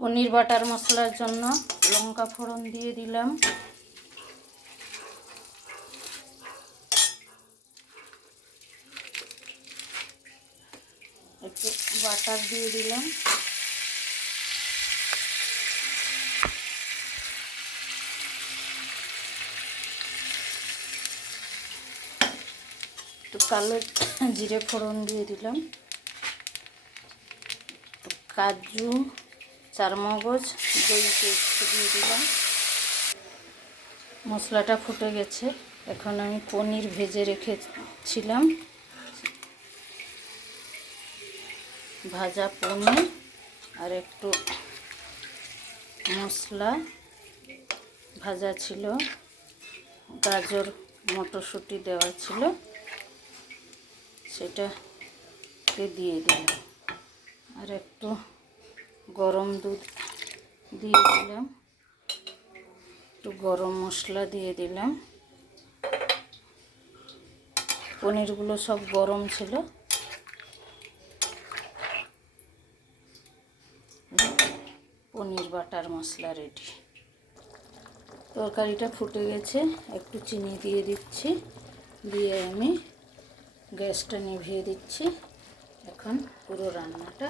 পনির butter মশলার জন্য লঙ্কা ফোড়ন দিয়ে দিলাম, একটু বাটার দিয়ে দিলাম, একটু কালো জিরে ফোড়ন দিয়ে দিলাম, কাজু চারমগজ দই পেস্ট দিয়ে দিলাম। মশলাটা ফুটে গেছে। এখন আমি পনির ভেজে রেখেছিলাম, ভাজা পনির আর একটু মশলা ভাজা ছিল, গাজর মটরশুঁটি দেওয়া ছিল, সেটাকে দিয়ে দিলাম। আর একটু গরম দুধ দিয়ে দিলাম, একটু গরম মশলা দিয়ে দিলাম। পনিরগুলো সব গরম ছিল। পনির বাটার মশলা রেডি। তরকারিটা ফুটে গেছে, একটু চিনি দিয়ে দিচ্ছি, দিয়ে আমি গ্যাসটা নিভিয়ে দিচ্ছি। এখন পুরো রান্নাটা